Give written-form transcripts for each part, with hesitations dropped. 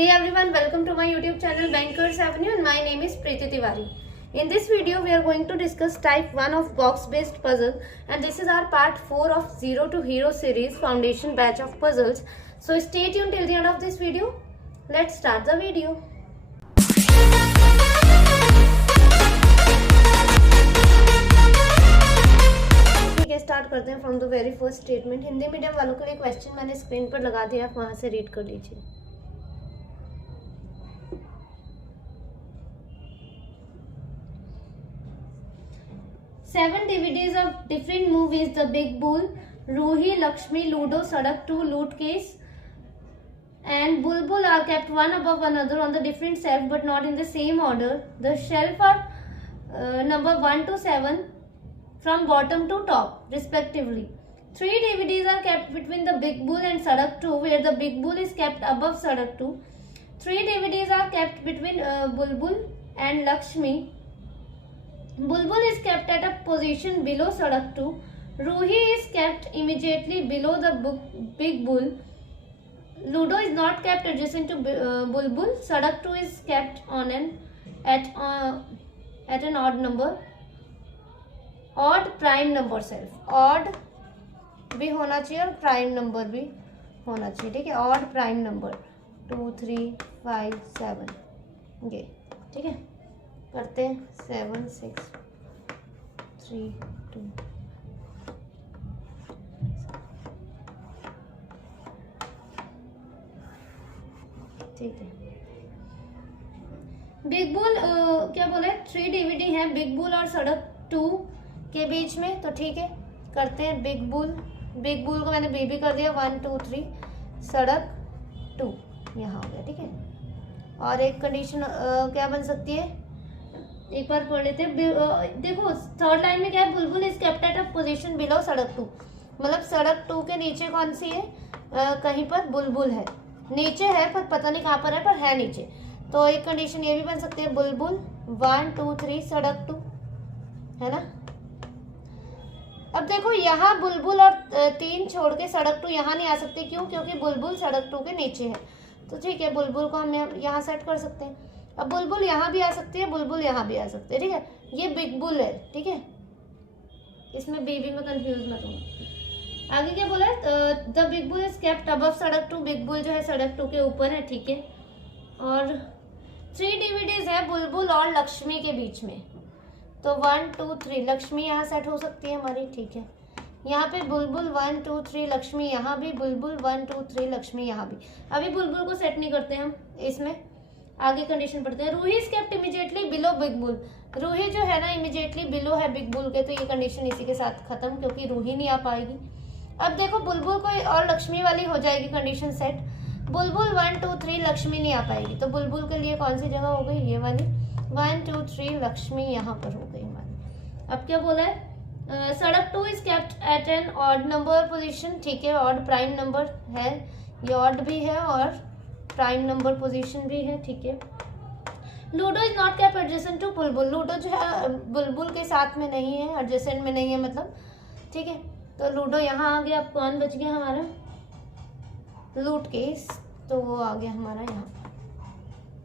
Hey everyone, welcome to my YouTube channel Bankers Avenue and my name is Preeti Tiwari. In this video, we are going to discuss type 1 of box based puzzle and this is our part 4 of Zero to Hero series foundation batch of puzzles. So stay tuned till the end of this video. Let's start the video. ठीक है, start करते हैं from the very first statement. Hindi medium वालों के लिए question मैंने screen पर लगा दिया, आप वहां से रीड कर लीजिए। Seven DVDs of different movies: The Big Bull, Ruhi, Lakshmi, Ludo, Sadak 2, Loot Case, and Bulbul are kept one above another on the different shelf but not in the same order. The shelf are number 1 to 7 from bottom to top, respectively. 3 DVDs are kept between the Big Bull and Sadak 2, where the Big Bull is kept above Sadak 2. 3 DVDs are kept between Bulbul and Lakshmi. Bulbul is kept at a position below Sadak 2. Ruhi is kept immediately below the Big Bull. Ludo is not kept adjacent to Bulbul. Sadak 2 is kept on at an odd prime number shelf. Odd भी होना चाहिए और prime number भी होना चाहिए, ठीक है। odd prime number 2, 3, 5, 7 ये, ठीक है। करते हैं 7, 6, 3, 2। ठीक है। बिग बुल क्या बोले, 3 DVD है बिग बुल और सड़क 2 के बीच में, तो ठीक है करते हैं बिग बुल को मैंने बेबी कर दिया 1, 2, 3, सड़क 2 यहाँ हो गया, ठीक है। और एक कंडीशन क्या बन सकती है, एक बार पढ़ लेते हैं। देखो थर्ड लाइन में क्या है, बुलबुल is kept at a position below सड़क 2, मतलब सड़क 2 के नीचे कौन सी है, कहीं पर बुलबुल है, नीचे है पर पता नहीं कहाँ पर है, पर है नीचे। तो एक कंडीशन ये भी बन सकती है, बुलबुल 1, 2, 3 सड़क 2, है ना। अब देखो यहाँ बुलबुल और 3 छोड़ के सड़क 2 यहाँ नहीं आ सकती, क्यों, क्योंकि बुलबुल सड़क 2 के नीचे है। तो ठीक है, बुलबुल को हम यहाँ सेट कर सकते हैं। अब बुलबुल यहाँ भी आ सकती है, बुलबुल यहाँ भी आ सकती है, ठीक है। ये बिग बुल है, ठीक है, इसमें बेबी में कंफ्यूज मत होना। आगे क्या बोला है, the big bull is kept above सड़क 2, बिग बुल जो है सड़क 2 के ऊपर है, ठीक है। और 3 DVDs है बुलबुल और लक्ष्मी के बीच में, तो 1, 2, 3 लक्ष्मी यहाँ सेट हो सकती है हमारी, ठीक है। यहाँ पे बुलबुल 1, 2, 3 लक्ष्मी, यहाँ भी बुलबुल 1, 2, 3 लक्ष्मी, यहाँ भी। अभी बुलबुल को सेट नहीं करते हम इसमें, आगे कंडीशन पढ़ते हैं। Ruhi is kept immediately below Big Bull, Ruhi जो है ना इमीडिएटली बिलो है बिग बुल के, तो ये कंडीशन इसी के साथ खत्म, क्योंकि रूही नहीं आ पाएगी। अब देखो बुलबुल को और लक्ष्मी वाली हो जाएगी कंडीशन सेट, बुलबुल 1, 2, 3 लक्ष्मी नहीं आ पाएगी, तो बुलबुल के लिए कौन सी जगह हो गई, ये वाली 1, 2, 3 लक्ष्मी यहाँ पर हो गई हमारी। अब क्या बोला है, सड़क 2 is kept at an odd number position, ठीक है, ऑड प्राइम नंबर है, ये ऑड भी है और प्राइम नंबर पोजीशन भी है, ठीक है। Ludo is not kept adjacent to Bulbul, Ludo जो है बुलबुल के साथ में नहीं है, एडजेसेंट में नहीं है मतलब, ठीक है। तो लूडो यहाँ आ गया, अब कौन बच गया हमारा, लूट केस, तो वो आ गया हमारा यहाँ,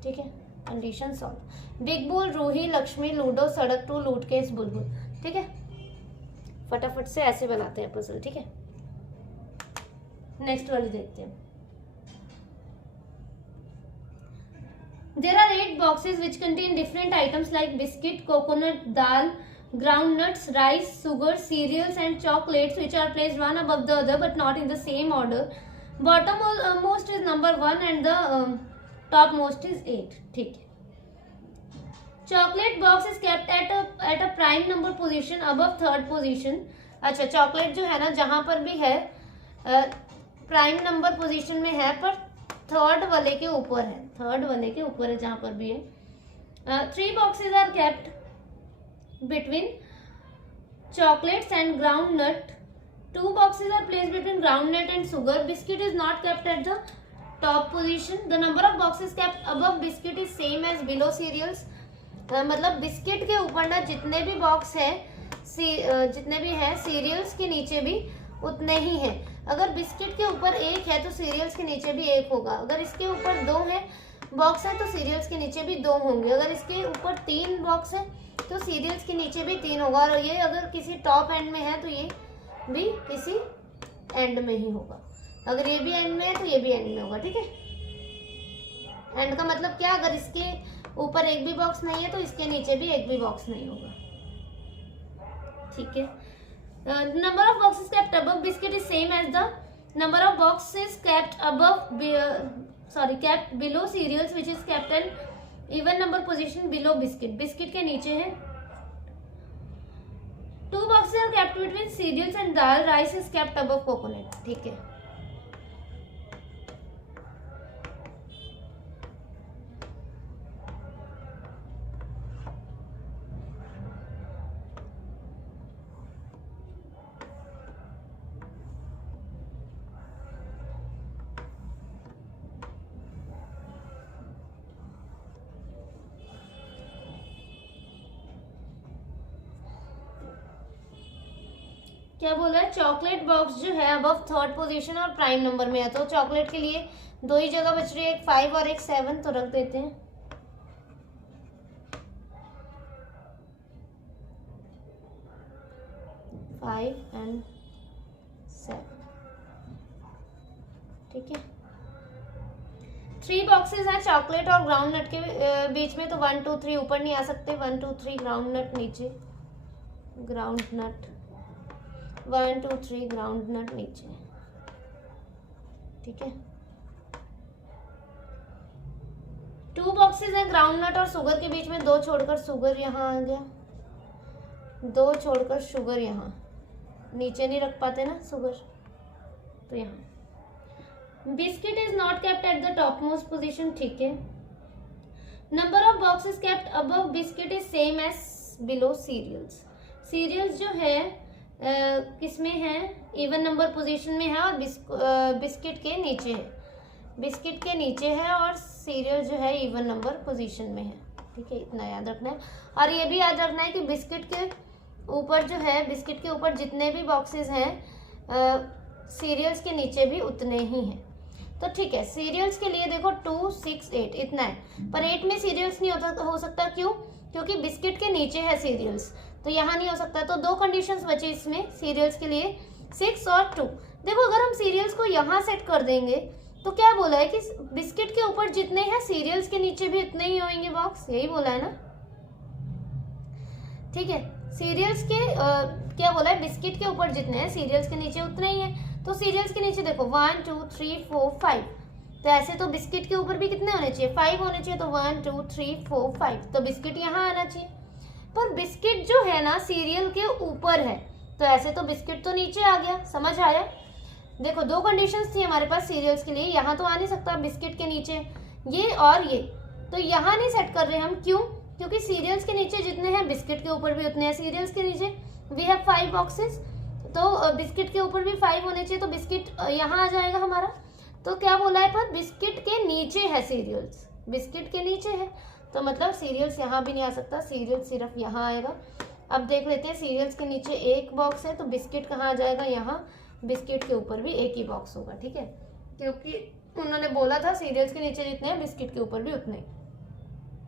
ठीक है। Condition solve, Big Bull, Ruhi, Lakshmi, Ludo, सड़क 2, लूट केस, बुलबुल, ठीक है। फटाफट से ऐसे बनाते हैं पजल, ठीक है। नेक्स्ट वाली देखते हैं। There are 8 boxes which contain different items like biscuit, coconut, dal, groundnuts, rice, sugar, cereals and chocolates, which are placed one above the other but not in the same order. Bottom most is number 1 and the top most is 8, ठीक है। Chocolate box is kept at a prime number position above third position. अच्छा, chocolate जो है ना जहाँ पर भी है प्राइम नंबर पोजीशन में है, पर थर्ड वाले के ऊपर है, थर्ड वाले के ऊपर है जहां पर भी है। 3 boxes are kept between chocolates and groundnut, 2 boxes are placed between groundnut and sugar, biscuit is not kept at the top position, the number of boxes kept above biscuit is same as below cereals, मतलब biscuit के ऊपर ना जितने भी box है, जितने भी हैं सीरियल्स के नीचे भी उतने ही हैं। अगर बिस्किट के ऊपर 1 है तो सीरियल्स के नीचे भी 1 होगा। अगर इसके ऊपर 2 है बॉक्स है तो सीरियल्स के नीचे भी 2 होंगे। अगर इसके ऊपर 3 बॉक्स है तो सीरियल्स के नीचे भी 3 होगा। और ये अगर किसी टॉप एंड में है तो ये भी किसी एंड में ही होगा। अगर ये भी एंड में है तो ये भी एंड में होगा। ठीक है, एंड का मतलब क्या, अगर इसके ऊपर एक भी बॉक्स नहीं है तो इसके नीचे भी एक भी बॉक्स नहीं होगा। ठीक है, number of boxes kept above biscuit is same as the number of boxes kept above kept below cereals which is kept an even number position below biscuit. Biscuit के नीचे है। 2 boxes are kept between cereals and dal. Rice is kept above coconut. ठीक है, क्या बोला है, chocolate box जो है अबव 3rd पोजीशन और प्राइम नंबर में है। तो चॉकलेट के लिए 2 ही जगह बच रही है, एक 5 और एक 7, तो रख देते हैं। 5 और 7। ठीक है, 3 बॉक्सेस हैं चॉकलेट और ग्राउंड नट के बीच में, तो 1 2 3 ऊपर नहीं आ सकते। 1 2 3 ग्राउंड नट नीचे, ग्राउंड नट 1 2 3 ग्राउंड नट नीचे। ठीक है, 2 बॉक्सेस हैं ग्राउंड नट और शुगर के बीच में, 2 छोड़कर शुगर यहाँ आ गया, 2 छोड़कर शुगर यहाँ, नीचे नहीं रख पाते ना शुगर, तो यहाँ। Biscuit is not kept at the top most position. ठीक है, number of boxes kept above biscuit is same as below cereals. Cereals जो है किसमें है, इवन नंबर पोजीशन में है और बिस्किट के नीचे है। बिस्किट के नीचे है और सीरियल जो है इवन नंबर पोजीशन में है। ठीक है, इतना याद रखना है। और ये भी याद रखना है कि बिस्किट के ऊपर जो है, बिस्किट के ऊपर जितने भी बॉक्सेस हैं सीरियल्स के नीचे भी उतने ही हैं। तो ठीक है, सीरियल्स के लिए देखो 2 6 8 इतना है, पर 8 में सीरियल्स नहीं हो सकता। क्यों? क्योंकि बिस्किट के नीचे है सीरियल्स, तो यहाँ नहीं हो सकता। तो 2 कंडीशंस बची इसमें सीरियल्स के लिए, 6 और 2। देखो अगर हम सीरियल्स को यहाँ सेट कर देंगे तो क्या बोला है कि बिस्किट के ऊपर जितने हैं सीरियल्स के नीचे भी उतने ही होंगे बॉक्स, यही बोला है ना। ठीक है, सीरियल्स के क्या बोला है, बिस्किट के ऊपर जितने हैं सीरियल्स के नीचे उतने ही हैं। तो सीरियल्स के नीचे देखो 1 2 3 4 5, तो ऐसे तो बिस्किट के ऊपर भी कितने होने चाहिए, 5 होने चाहिए। तो 1 2 3 4 5, तो बिस्किट यहाँ आना चाहिए। पर बिस्किट जो है ना सीरियल के ऊपर है, तो ऐसे तो बिस्किट तो नीचे आ गया। समझ आया? देखो 2 कंडीशंस थी हमारे पास सीरियल्स के लिए, यहाँ तो आ नहीं सकता बिस्किट के नीचे, ये और ये, तो यहाँ नहीं सेट कर रहे हम। क्यों? क्योंकि सीरियल्स के नीचे जितने हैं बिस्किट के ऊपर भी उतने हैं। सीरियल्स के नीचे वी हैव 5 बॉक्सेस, तो बिस्किट के ऊपर भी 5 होने चाहिए, तो बिस्किट यहाँ आ जाएगा हमारा। तो क्या बोला है, पर बिस्किट के नीचे है सीरियल्स, बिस्किट के नीचे है, तो मतलब सीरियल्स यहाँ भी नहीं आ सकता, सीरियल सिर्फ यहाँ आएगा। अब देख लेते हैं, सीरियल्स के नीचे 1 बॉक्स है, तो बिस्किट कहाँ आ जाएगा, यहाँ। बिस्किट के ऊपर भी 1 ही बॉक्स होगा। ठीक है, क्योंकि उन्होंने बोला था सीरियल्स के नीचे जितने हैं बिस्किट के ऊपर भी उतने।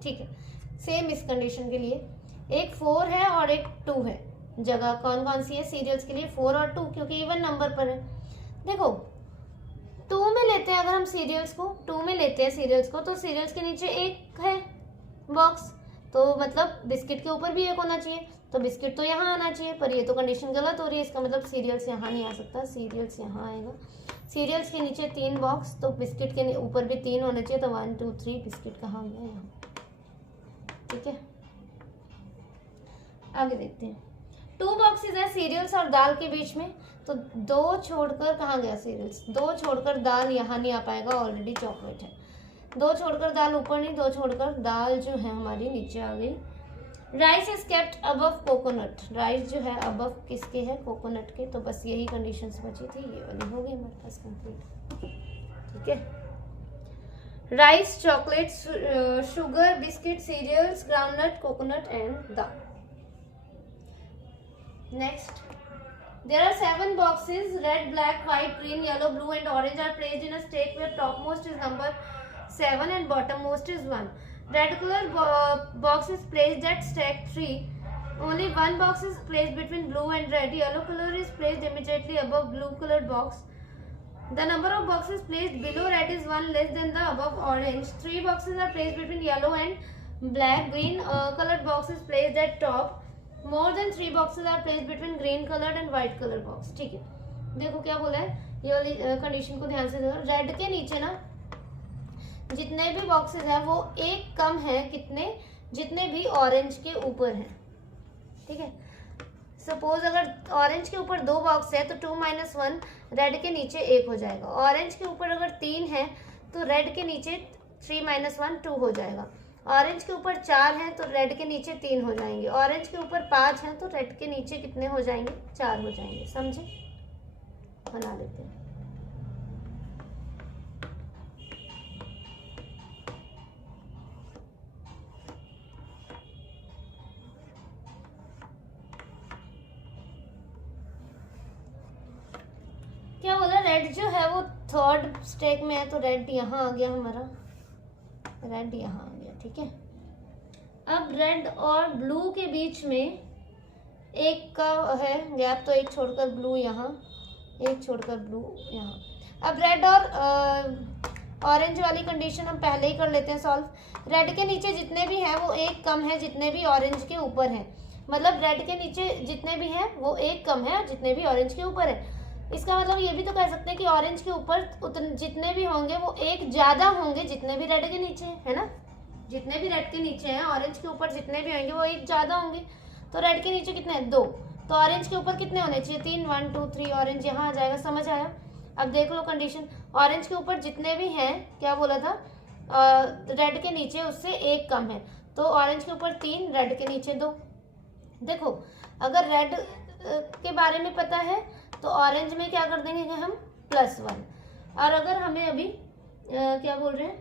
ठीक है, सेम इस कंडीशन के लिए एक 4 है और एक 2 है। जगह कौन कौन सी है सीरियल्स के लिए, 4 और 2, क्योंकि इवन नंबर पर है। देखो 2 में लेते हैं, अगर हम सीरियल्स को 2 में लेते हैं सीरियल्स को, तो सीरियल्स के नीचे 1 है बॉक्स, तो मतलब बिस्किट के ऊपर भी 1 होना चाहिए, तो बिस्किट तो यहाँ आना चाहिए। पर ये तो कंडीशन गलत हो रही है, इसका मतलब सीरियल्स यहाँ नहीं आ सकता, सीरियल्स यहाँ आएगा। सीरियल्स के नीचे 3 बॉक्स, तो बिस्किट के ऊपर भी 3 होने चाहिए, तो 1 2 3 बिस्किट कहाँ गया, यहाँ। ठीक है, आगे देखते हैं। 2 बॉक्सेस है सीरियल्स और दाल के बीच में, तो 2 छोड़कर कहाँ गया सीरियल्स, 2 छोड़कर दाल यहाँ नहीं आ पाएगा, ऑलरेडी चॉकलेट है। 2 छोड़कर दाल ऊपर नहीं, 2 छोड़कर दाल जो है हमारी नीचे आ गई। Rice is kept above coconut, rice जो है अबव किसके है, कोकोनट के, तो बस यही कंडीशंस बची थी, ये वाली हो गई हमारे पास कंप्लीट। ठीक है, rice, chocolate, sugar, biscuit, cereals, groundnut, coconut and dal. Next There are 7 boxes, red, black, white, green, yellow, blue and orange are placed in a stack where topmost is number 7 and bottommost is 1. Red color box is placed at stack 3. Only one box is placed between blue and red. Yellow color is placed immediately above blue colored box. The number of boxes placed below red is 1 less than the above orange. 3 boxes are placed between yellow and black. Green colored box is placed at top. More than 3 boxes are placed between green colored and white colored box. ठीक है, देखो क्या बोला है, ये वाली condition को ध्यान से देखो। रेड के नीचे ना जितने भी बॉक्सेस हैं वो एक कम है कितने, जितने भी ऑरेंज के ऊपर हैं। ठीक है, सपोज अगर ऑरेंज के ऊपर 2 बॉक्स है तो 2 - 1 रेड के नीचे 1 हो जाएगा। ऑरेंज के ऊपर अगर 3 है तो रेड के नीचे 3 - 1 2 हो जाएगा। ऑरेंज के ऊपर 4 हैं तो रेड के नीचे 3 हो जाएंगे। ऑरेंज के ऊपर 5 हैं तो रेड के नीचे कितने हो जाएंगे, 4 हो जाएंगे। समझे, बना लेते हैं। क्या बोला, रेड जो है वो 3rd स्टेक में है तो रेड यहाँ आ गया हमारा, रेड यहाँ आ गया। ठीक है, अब रेड और ब्लू के बीच में एक का है गैप तो एक छोड़कर ब्लू यहाँ, एक छोड़कर ब्लू यहाँ। अब रेड और ऑरेंज वाली कंडीशन हम पहले ही कर लेते हैं सॉल्व। रेड के नीचे जितने भी हैं वो एक कम है जितने भी ऑरेंज के ऊपर हैं। मतलब रेड के नीचे जितने भी हैं वो एक कम है जितने भी ऑरेंज के ऊपर है। इसका मतलब ये भी तो कह सकते हैं कि ऑरेंज के ऊपर जितने भी होंगे वो एक ज़्यादा होंगे जितने भी रेड के नीचे है ना। जितने भी रेड के नीचे हैं ऑरेंज के ऊपर जितने भी होंगे वो एक ज़्यादा होंगे। तो रेड के नीचे कितने हैं, 2, तो ऑरेंज के ऊपर कितने होने चाहिए, 3, 1 2 3 ऑरेंज यहाँ आ जाएगा। समझ आया। अब देख लो कंडीशन, ऑरेंज के ऊपर जितने भी हैं, क्या बोला था, रेड के नीचे उससे एक कम है। तो ऑरेंज के ऊपर 3, रेड के नीचे 2। देखो अगर रेड के बारे में पता है तो ऑरेंज में क्या कर देंगे हम, +1। और अगर हमें अभी क्या बोल रहे हैं,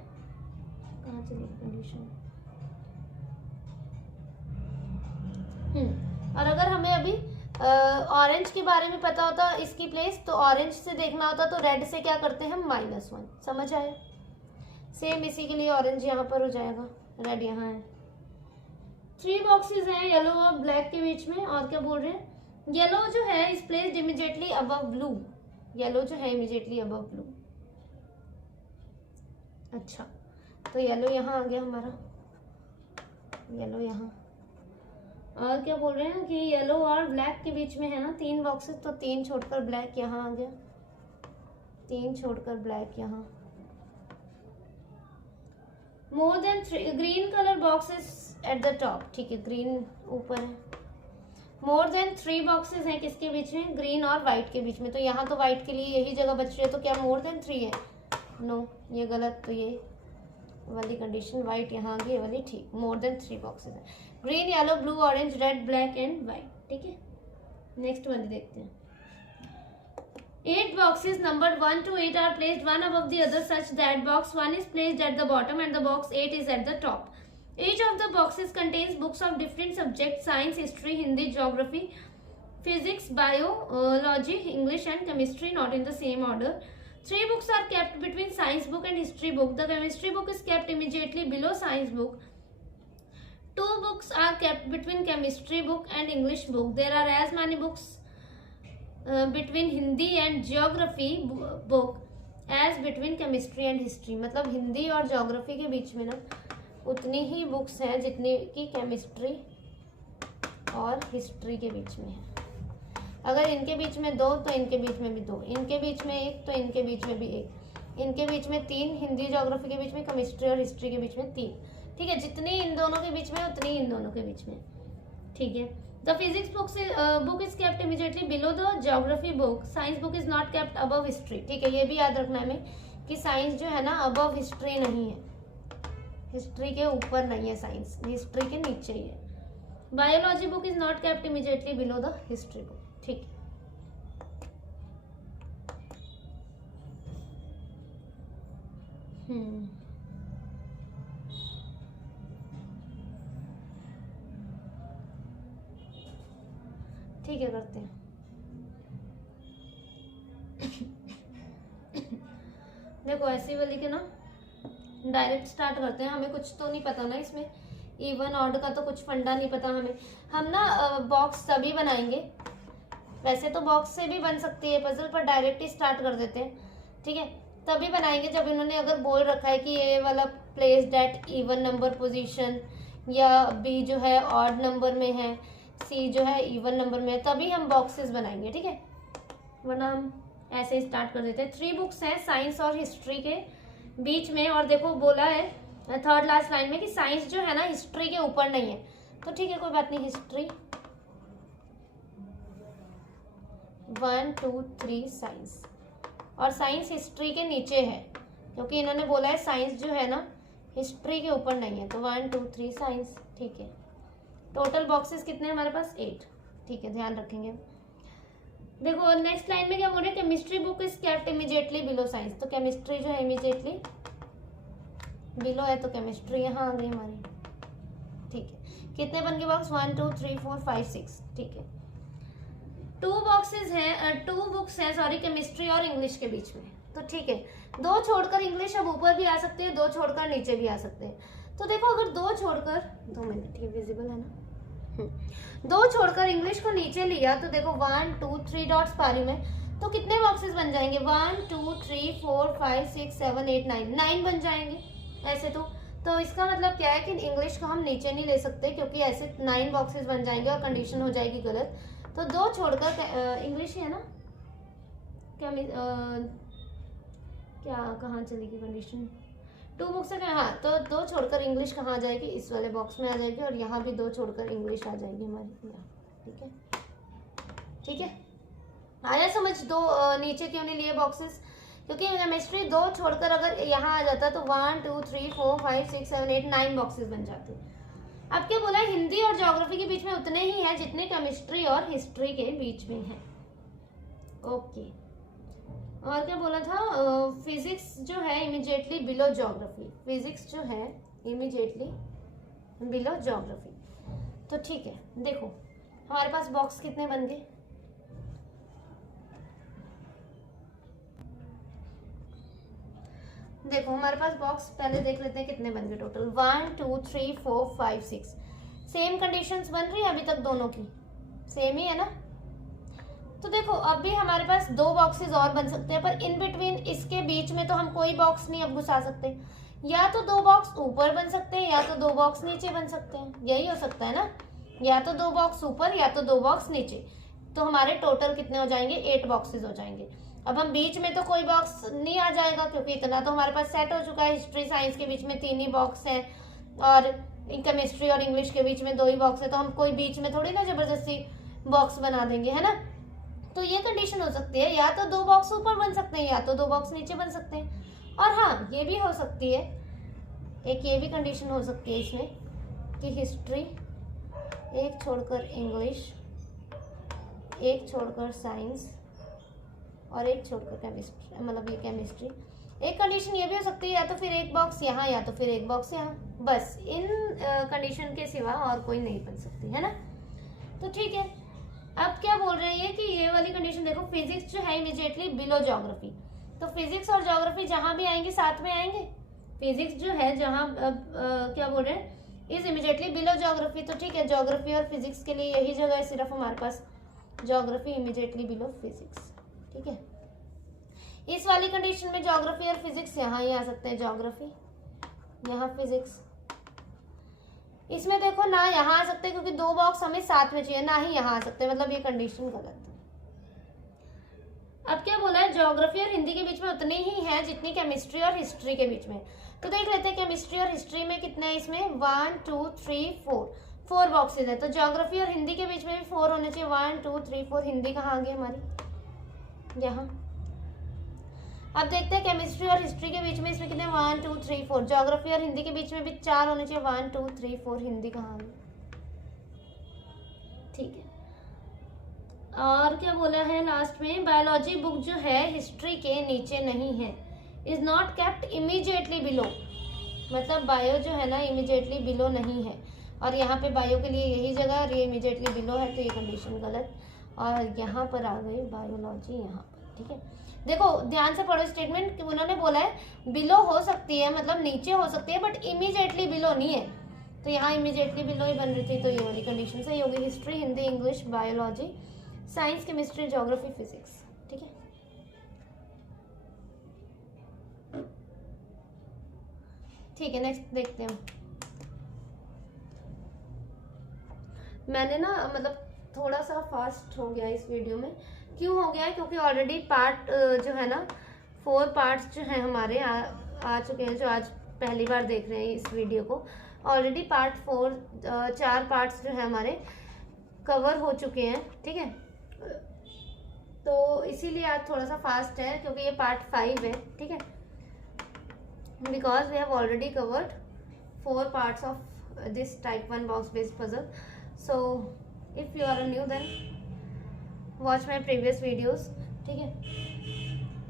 कहाँ चली कंडीशन, और अगर हमें अभी ऑरेंज के बारे में पता होता इसकी प्लेस, तो ऑरेंज से देखना होता तो रेड से क्या करते हैं हम, -1। समझ आया। सेम इसी के लिए ऑरेंज यहाँ पर हो जाएगा, रेड यहाँ है। 3 बॉक्सेस हैं येलो और ब्लैक के बीच में। और क्या बोल रहे हैं, येलो जो है is placed immediately above blue. Yellow जो है इमीडिएटली अबव ब्लू। अच्छा, तो येलो यहाँ आ गया हमारा, येलो यहाँ। और क्या बोल रहे हैं कि येलो और ब्लैक के बीच में है ना 3 बॉक्सेस, तो 3 छोड़कर ब्लैक यहाँ आ गया, 3 छोड़कर ब्लैक यहाँ। More than 3 green colour boxes eight the top. ठीक है, ग्रीन ऊपर है। मोर देन 3 बॉक्सेस हैं किसके बीच में, ग्रीन और व्हाइट के बीच में। तो यहाँ तो व्हाइट के लिए यही जगह बच रही है, तो क्या मोर देन 3 है, नो ये गलत। तो ये वाली कंडीशन व्हाइट यहाँ आ गई, ये वाली ठीक। मोर देन 3 बॉक्सेस है, green, yellow, blue, orange, red, black and white. ठीक है, नेक्स्ट वाली देखते हैं। 8 boxes numbered 1 to 8 are placed one above the other such that box 1 is placed at the bottom and the box 8 is at the top. Each of the boxes contains books of different subjects: science, history, Hindi, geography, physics, biology, English and chemistry, not in the same order. 3 books are kept between science book and history book. The chemistry book is kept immediately below science book. 2 books are kept between chemistry book and English book. There are as many books between Hindi and geography book as between chemistry and history. मतलब हिंदी और geography के बीच में ना उतनी ही books हैं जितनी की chemistry और हिस्ट्री के बीच में है। अगर इनके बीच में 2 तो इनके बीच में भी 2, इनके बीच में 1 तो इनके बीच में भी 1, इनके बीच में 3, हिंदी ज्योग्राफी के बीच में, केमिस्ट्री और हिस्ट्री के बीच में 3। ठीक है, जितनी इन दोनों के बीच में उतनी इन दोनों के बीच में। ठीक है, the physics book is kept immediately below the geography book. Science book is not kept above history. ठीक है, ये भी याद रखना है हमें कि साइंस जो है ना अबव हिस्ट्री नहीं है, हिस्ट्री के ऊपर नहीं है साइंस, हिस्ट्री के नीचे ही है। Biology book is not kept immediately below the history book. ठीक है, ठीक है करते हैं। देखो ऐसी वाली के ना डायरेक्ट स्टार्ट करते हैं, हमें कुछ तो नहीं पता ना इसमें, इवन ऑड का तो कुछ फंडा नहीं पता हमें। हम ना बॉक्स तभी बनाएंगे, वैसे तो बॉक्स से भी बन सकती है पजल, पर डायरेक्ट ही स्टार्ट कर देते हैं, ठीक है। तभी बनाएंगे जब इन्होंने अगर बोल रखा है कि ये वाला placed at even number position, या बी जो है ऑड नंबर में है, सी जो है इवन नंबर में है, तभी हम बॉक्सेस बनाएंगे, ठीक है। वरना हम ऐसे ही स्टार्ट कर देते हैं। 3 बुक्स हैं साइंस और हिस्ट्री के बीच में, और देखो बोला है थर्ड लास्ट लाइन में कि साइंस जो है ना हिस्ट्री के ऊपर नहीं है, तो ठीक है कोई बात नहीं। हिस्ट्री 1 2 3 साइंस, और साइंस हिस्ट्री के नीचे है, क्योंकि इन्होंने बोला है साइंस जो है ना हिस्ट्री के ऊपर नहीं है, तो 1 2 3 साइंस, ठीक है। टोटल बॉक्सेस कितने हैं हमारे पास? 8, ठीक है, ध्यान रखेंगे। देखो नेक्स्ट लाइन में क्या बोल रहे हैं, chemistry book is kept immediately below science, तो केमिस्ट्री जो है इमीडिएटली बिलो है, तो केमिस्ट्री यहाँ आ गई हमारी, ठीक है। कितने बन गए बॉक्स? 1 2 3 4 5 6, ठीक है। 2 बुक्स हैं सॉरी केमिस्ट्री और इंग्लिश के बीच में, तो ठीक है। 2 छोड़कर इंग्लिश अब ऊपर भी आ सकते हैं, 2 छोड़कर नीचे भी आ सकते हैं। तो देखो अगर 2 छोड़कर, 2 मिनट ये विजिबल है ना, 2 छोड़कर इंग्लिश को नीचे लिया, तो देखो 1 2 3 डॉट्स पा रही मैं, तो कितने बॉक्सेस बन जाएंगे? 1 2 3 4 5 6 7 8 9 बन जाएंगे ऐसे। तो इसका मतलब क्या है कि इंग्लिश को हम नीचे नहीं ले सकते, क्योंकि ऐसे 9 बॉक्सेस बन जाएंगे और कंडीशन हो जाएगी गलत। तो 2 छोड़कर इंग्लिश ही है ना, क्या क्या कहाँ चलेगी कंडीशन? 2 बुक्स है, हाँ, तो 2 छोड़कर इंग्लिश कहाँ आ जाएगी? इस वाले बॉक्स में आ जाएगी, और यहाँ भी 2 छोड़कर इंग्लिश आ जाएगी हमारी यहाँ, ठीक है, ठीक है। आया समझ? 2 नीचे क्यों नहीं लिए बॉक्सेस? क्योंकि केमिस्ट्री 2 छोड़कर अगर यहाँ आ जाता तो 1 2 3 4 5 6 7 8 9 बॉक्सेस बन जाते। अब क्या बोला है? हिंदी और ज्योग्राफी के बीच में उतने ही हैं जितने केमिस्ट्री और हिस्ट्री के बीच में हैं, ओके। और क्या बोला था? फिजिक्स जो है इमीडिएटली बिलो ज्योग्राफी, फिजिक्स जो है इमीडिएटली बिलो ज्योग्राफी, तो ठीक है। देखो हमारे पास बॉक्स कितने बन गए? देखो हमारे पास बॉक्स पहले देख लेते हैं कितने बन गए टोटल। 1 2 3 4 5 6, सेम कंडीशंस बन रही है अभी तक, दोनों की सेम ही है ना। तो देखो अब भी हमारे पास 2 बॉक्सेस और बन सकते हैं, पर इन बिटवीन इसके बीच में तो हम कोई बॉक्स नहीं अब घुसा सकते। या तो 2 बॉक्स ऊपर बन सकते हैं, या तो 2 बॉक्स नीचे बन सकते हैं, यही हो सकता है ना, या तो 2 बॉक्स ऊपर या तो 2 बॉक्स नीचे। तो हमारे टोटल कितने हो जाएंगे? 8 बॉक्सेस हो जाएंगे। अब हम बीच में तो कोई बॉक्स नहीं आ जाएगा, क्योंकि इतना तो हमारे पास सेट हो चुका है। हिस्ट्री साइंस के बीच में 3 ही बॉक्स हैं, और केमिस्ट्री और इंग्लिश के बीच में 2 ही बॉक्स है, तो हम कोई बीच में थोड़ी ना जबरदस्ती बॉक्स बना देंगे, है ना। तो ये कंडीशन हो सकती है, या तो 2 बॉक्स ऊपर बन सकते हैं, या तो 2 बॉक्स नीचे बन सकते हैं। और हाँ ये भी हो सकती है, एक ये भी कंडीशन हो सकती है इसमें कि हिस्ट्री 1 छोड़कर इंग्लिश, 1 छोड़कर साइंस, और 1 छोड़कर केमिस्ट्री, मतलब ये केमिस्ट्री। एक कंडीशन ये भी हो सकती है, या तो फिर 1 बॉक्स यहाँ, या तो फिर 1 बॉक्स यहाँ, बस इन कंडीशन के सिवा और कोई नहीं बन सकती, है ना। तो ठीक है, अब क्या बोल रहे हैं कि ये वाली कंडीशन देखो, फिजिक्स जो है इमीडिएटली बिलो ज्योग्राफी, तो फिजिक्स और ज्योग्राफी जहां भी आएंगे साथ में आएंगे। फिजिक्स जो है जहां क्या बोल रहे हैं, इज इमीडिएटली बिलो ज्योग्राफी, तो ठीक है, ज्योग्राफी और फिजिक्स के लिए यही जगह है सिर्फ हमारे पास, ज्योग्राफी इमीडिएटली बिलो फिजिक्स, ठीक है। इस वाली कंडीशन में ज्योग्राफी और फिजिक्स यहाँ ही आ सकते हैं, ज्योग्राफी यहाँ फिजिक्स। इसमें देखो ना यहाँ आ सकते हैं, क्योंकि 2 बॉक्स हमें साथ में चाहिए, ना ही यहाँ आ सकते हैं, मतलब ये कंडीशन गलत है। अब क्या बोला है? ज्योग्राफी और हिंदी के बीच में उतनी ही है जितनी केमिस्ट्री और हिस्ट्री के बीच में। तो देख लेते हैं केमिस्ट्री और हिस्ट्री में कितने हैं इसमें। 1 2 3 4 बॉक्सेज है, तो ज्योग्राफी और हिंदी के बीच में भी 4 होने चाहिए। 1 2 3 4, हिंदी कहाँ आ गई हमारी? यहाँ। अब देखते हैं केमिस्ट्री और हिस्ट्री के बीच में इसमें कितने? 1 2 3 4। ज्योग्राफी और हिंदी के बीच में भी 4 होने चाहिए। 1 2 3 4, हिंदी कहाँ आ गई? ठीक है। और क्या बोला है लास्ट में? बायोलॉजी बुक जो है हिस्ट्री के नीचे नहीं है, is not kept immediately below, मतलब बायो जो है ना इमीडिएटली बिलो नहीं है, और यहाँ पे बायो के लिए यही जगह, और ये इमीडिएटली बिलो है, तो ये कंडीशन गलत। और यहाँ पर आ गई बायोलॉजी, यहाँ पर ठीक है, देखो ध्यान से पढ़ो स्टेटमेंट कि उन्होंने बोला है बिलो हो सकती है, मतलब नीचे हो सकती है, बट इमीडिएटली बिलो नहीं है, तो यहाँ इमीडिएटली बिलो ही बन रही थी, तो ये वाली कंडीशन सही होगी। History, Hindi, English, biology, science, chemistry, geography, physics, ठीक है। ठीक है, नेक्स्ट देखते हैं। मैंने ना मतलब थोड़ा सा फास्ट हो गया इस वीडियो में, क्यों हो गया है, क्योंकि ऑलरेडी पार्ट जो है ना 4 पार्ट्स जो है हमारे आ चुके हैं, जो आज पहली बार देख रहे हैं इस वीडियो को। ऑलरेडी पार्ट 4 पार्ट्स जो है हमारे कवर हो चुके हैं, ठीक है, तो इसीलिए आज थोड़ा सा फास्ट है, क्योंकि ये पार्ट 5 है, ठीक है, because we have already covered 4 parts of this type 1 box based puzzle. So if you are new then watch my previous videos, ठीक है,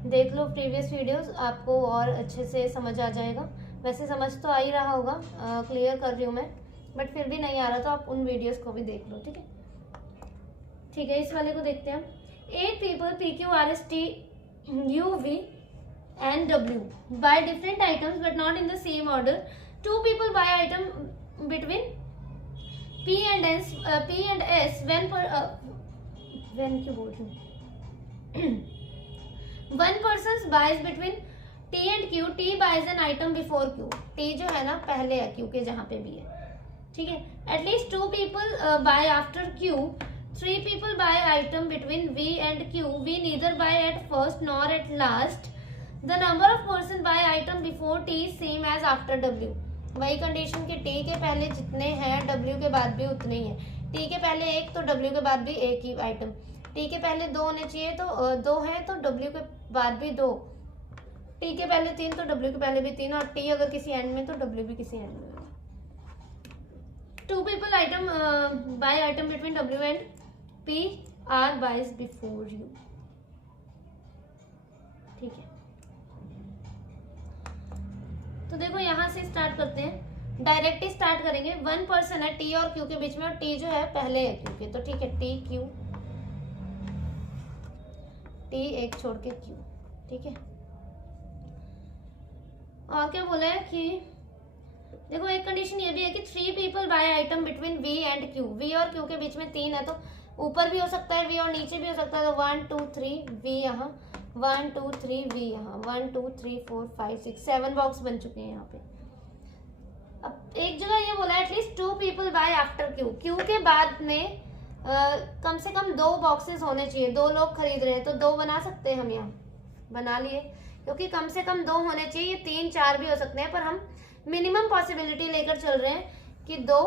देख लो प्रीवियस वीडियोस, आपको और अच्छे से समझ आ जाएगा। वैसे समझ तो आ ही रहा होगा, क्लियर कर रही हूँ मैं, बट फिर भी नहीं आ रहा तो आप उन वीडियोस को भी देख लो, ठीक है। ठीक है, इस वाले को देखते हैं। 8 people PQRST UV and W buy different items but not in the same order. 2 people buy item between P and S when क्यों बोल रही हूँ one person buys between T and Q. T buys an item before Q. T जो है ना पहले है Q के, जहाँ पे भी है, ठीक है। At least 2 people buy after Q. 3 people buy item between V and Q. V neither buy at first nor at last. The number of person buy item before T is same as after W. वही condition के T के पहले जितने हैं W के बाद भी उतने ही हैं। T के पहले 1 तो W के बाद भी 1 ही आइटम। T के पहले 2 होने चाहिए तो 2 है, तो W के बाद भी 2। T के पहले 3 तो W के पहले भी 3, और T अगर किसी एंड में तो W भी किसी एंड में। 2 people buy item between W and P R buys before you, ठीक है। तो देखो यहाँ से स्टार्ट करते हैं, डायरेक्ट ही स्टार्ट करेंगे। 1 पर्सन है T और Q के बीच में, और T जो है पहले है Q के, तो ठीक है T Q, T एक छोड़ के Q, ठीक है। और क्या बोला है कि देखो एक कंडीशन ये भी है कि 3 people buy item between V and Q. V और Q के बीच में 3 है, तो ऊपर भी हो सकता है V और नीचे भी हो सकता है, तो 1 2 3 V यहाँ, 1 2 3 V यहाँ, 1 2 3 4 5 6 7 बॉक्स बन चुके हैं यहाँ पे। अब एक जगह ये बोला at least 2 people buy after Q. Q के बाद में कम से कम 2 बॉक्सेस होने चाहिए, 2 लोग खरीद रहे हैं, तो 2 बना सकते हैं हम, यहाँ बना लिए, क्योंकि कम से कम 2 होने चाहिए। 3 4 भी हो सकते हैं, पर हम मिनिमम पॉसिबिलिटी लेकर चल रहे हैं कि 2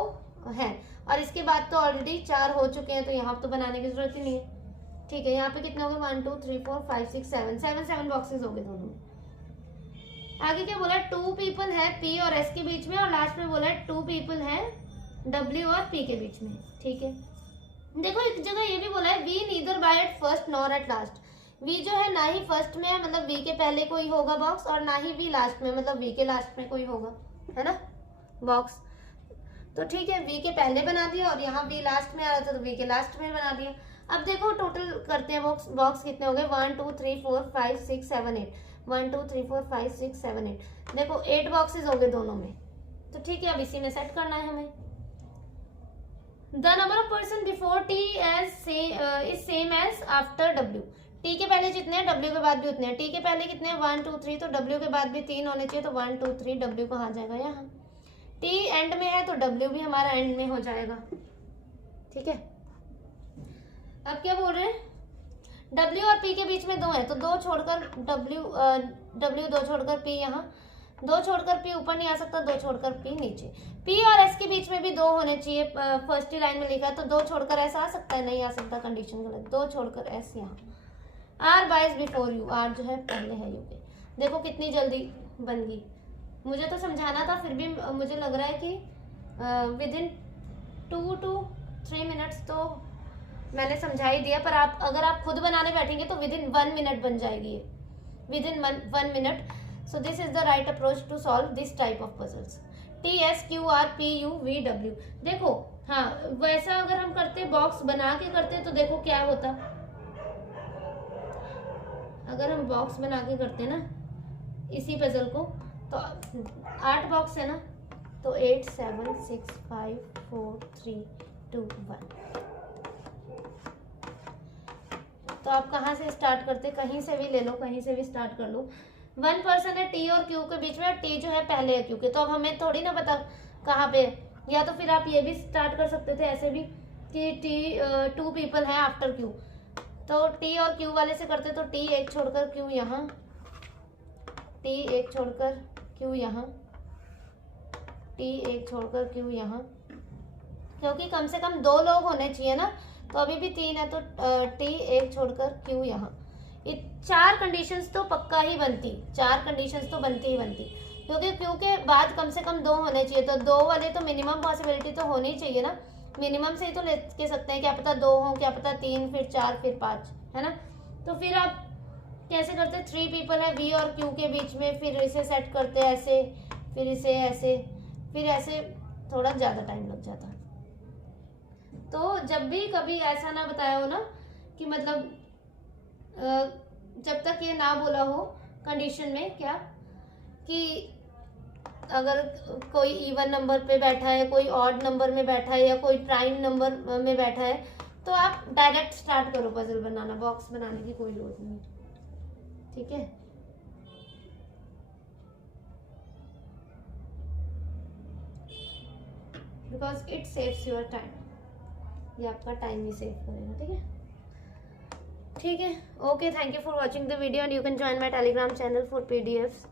हैं, और इसके बाद तो ऑलरेडी 4 हो चुके हैं, तो यहाँ तो बनाने की जरूरत ही नहीं है, ठीक है। यहाँ पे कितने हो गए 1 2 3 4 5 6 7 बॉक्सेस हो गए दोनों में। आगे क्या बोला, 2 people है P और S के बीच में, और लास्ट में बोला 2 people है W और P के बीच में, ठीक है। देखो एक जगह ये भी बोला है V neither buy at first nor at last. V जो है ना ही फर्स्ट में है, मतलब V के पहले कोई होगा बॉक्स, और ना ही V लास्ट में, मतलब V के लास्ट में कोई होगा, है ना बॉक्स। तो ठीक है, V के पहले बना दिया, और यहाँ V लास्ट में आ रहा था तो V के लास्ट में बना दिया। अब देखो टोटल करते हैं बॉक्स कितने हो गए, 1 2 3 4 5 6 7 8, 1 2 3 4 5 6 7 8, देखो 8 बॉक्सेस हो गए दोनों में, तो ठीक है। अब इसी में सेट करना है हमें। The number of person before T is same as after W. T के पहले जितने हैं W के बाद भी उतने हैं। T के पहले कितने हैं 1 2 3, तो W के बाद भी 3 होने चाहिए, तो 1 2 3 W कहाँ जाएगा यहाँ। T एंड में है तो W भी हमारा एंड में हो जाएगा, ठीक है। अब क्या बोल रहे हैं, W और P के बीच में 2 है, तो 2 छोड़कर W 2 छोड़कर P यहाँ, 2 छोड़कर P ऊपर नहीं आ सकता, 2 छोड़कर P नीचे। P और S के बीच में भी 2 होने चाहिए, फर्स्ट लाइन में लिखा है, तो 2 छोड़कर S आ सकता है, नहीं आ सकता, कंडीशन गलत। 2 छोड़कर S यहाँ। R buys before you, R जो है पहले है U के। देखो कितनी जल्दी बन गई, मुझे तो समझाना था, फिर भी मुझे लग रहा है कि विदिन 2 to 3 मिनट्स तो मैंने समझा ही दिया, पर अगर आप खुद बनाने बैठेंगे तो विदिन 1 मिनट बन जाएगी ये, within 1 minute. So this is the right approach to solve this type of puzzles. T S Q R P U V W। देखो हाँ, वैसा अगर हम करते बॉक्स बना के करते तो देखो क्या होता, अगर हम बॉक्स बना के करते हैं ना इसी पजल को, तो 8 बॉक्स है ना, तो 8 7 6 5 4 3 2 1। तो आप कहाँ से स्टार्ट करते, कहीं से भी ले लो, कहीं से भी स्टार्ट कर लो। 1 पर्सन है टी और क्यू के बीच में, और टी जो है पहले है क्यू के, तो अब हमें थोड़ी ना पता कहाँ पे है। या तो फिर आप ये भी स्टार्ट कर सकते थे ऐसे भी कि टी 2 पीपल हैं आफ्टर क्यू, तो टी और क्यू वाले से करते तो टी एक छोड़कर क्यू यहाँ, टी एक छोड़कर क्यू यहाँ, टी एक छोड़कर क्यू यहाँ, क्योंकि कम से कम 2 लोग होने चाहिए ना, तो अभी भी 3 है, तो टी एक छोड़कर क्यू यहाँ। ये 4 कंडीशंस तो पक्का ही बनती, 4 कंडीशंस तो बनती ही बनती, क्योंकि क्यू के बाद कम से कम 2 होने चाहिए, तो 2 वाले तो मिनिमम पॉसिबिलिटी तो होनी चाहिए ना, मिनिमम से ही तो ले के सकते हैं, क्या पता 2 हो, क्या पता 3, फिर 4, फिर 5, है ना। तो फिर आप कैसे करते हैं, 3 पीपल है वी और क्यू के बीच में, फिर इसे सेट करते हैं ऐसे, फिर इसे ऐसे, फिर ऐसे, थोड़ा ज़्यादा टाइम लग जाता है। तो जब भी कभी ऐसा ना बताया हो ना कि मतलब जब तक ये ना बोला हो कंडीशन में क्या कि अगर कोई इवन नंबर पे बैठा है, कोई ऑड नंबर में बैठा है, या कोई प्राइम नंबर में बैठा है, तो आप डायरेक्ट स्टार्ट करो पजल बनाना, बॉक्स बनाने की कोई जरूरत नहीं, ठीक है। Because it saves your time, ये आपका टाइम ही सेव करेगा, ठीक है। ठीक है, okay, thank you for watching the video and you can join my Telegram channel for PDFs।